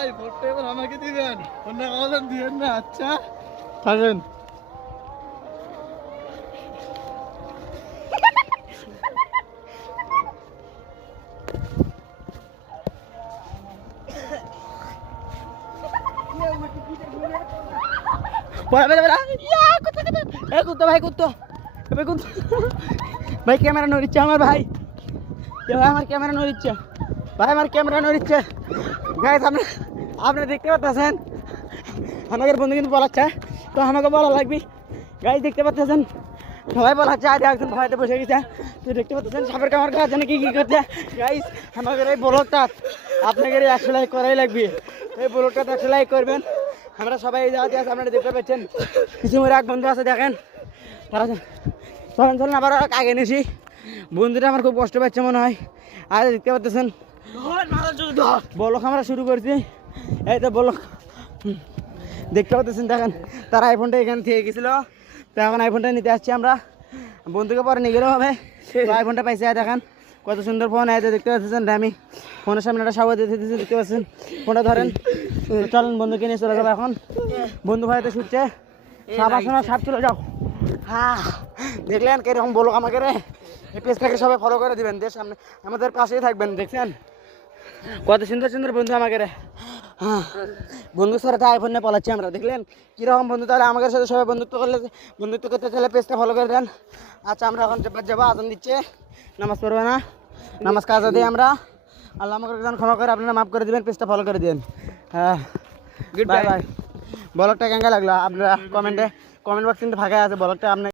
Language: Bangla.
ভাই ভোটটা এবার আমাকে দিবেন, অন্য কাউকে দিবেন না। আচ্ছা থাকেন। ভাই ক্যামেরা নড়িচ্ছে আমার ভাই, আমার ক্যামেরা নড়িচ্ছে ভাই, আমার ক্যামেরা নড়িচ্ছে। গাইস আপনারা দেখতে পাচ্ছেন আমাদের বন্ধু কিন্তু বলাচ্ছে, তো আমাকে বলা লাগবে। গাইস দেখতে পাচ্ছেন সবাই বলাচ্ছে, আর একজন ভয়তে বসে গেছে। তো দেখতে পাচ্ছেন সাপের কামড় খাওয়ার জন্য কি কি করছে। গাইস আমাদের এই ব্লগটা আপনাকে 100 লাইক করাই লাগবে। এই ব্লগটা 100 লাইক করবেন। আমরা সবাই এই জায়গাতে আছে, আপনারা দেখতে পাচ্ছেন। কিছু মেয়ের এক বন্ধু আছে দেখেন, তারা চলেন আবার আগে নিয়েছি। বন্ধুটা আমার খুব কষ্ট পাচ্ছে মনে হয়। আর দেখতে পাচ্ছেন বলক আমরা শুরু করছি। এই তো বলক দেখতে পাচ্ছেন, দেখেন তার আইফোনটা এখানে থেকে গেছিল, তো এখন আইফোনটা নিতে আসছি আমরা। বন্ধুকে পরে নিয়ে গেলেও হবে, তো আইফোনটা পাইছে। দেখেন কত সুন্দর ফোন, এই দেখতে পাচ্ছেন দামি ফোনের সামনে একটা সাবাই দিতে দিতে দেখতে পাচ্ছেন। ফোনটা ধরেন, চলেন বন্ধুকে নিয়ে চলে যাবো এখন। বন্ধু ভাইতে ছুটছে, সাপ আসো না, সাপ চলে যাও। হ্যাঁ দেখলেন কিরকম বলুক আমাকে রে। এই পেজটাকে সবাই ফলো করে দিবেন, দেশ সামনে আমাদের পাশেই থাকবেন। দেখছেন কত সুন্দর সুন্দর বন্ধু আমাকে রে। হ্যাঁ বন্ধুর সাথে আইফোন নিয়ে পলাচ্ছি আমরা, দেখলেন কীরকম বন্ধু। তাহলে আমাদের সাথে সবাই বন্ধুত্ব করতে চাইলে পেজটা ফলো করে দেন। আচ্ছা আমরা এখন যাবো, আজান দিচ্ছে, নামাজ পড়বে না, নামাজ কাজা দিই আমরা। আল্লাহ আমাকে ক্ষমা করে আপনারা মাফ করে দেবেন, পেজটা ফলো করে দেবেন। হ্যাঁ গুড বাই বাই। ব্লগটা কেঙ্গা লাগলো আপনারা কমেন্ট বক্স কিন্তু ফাঁকা আছে, ব্লগটা আপনার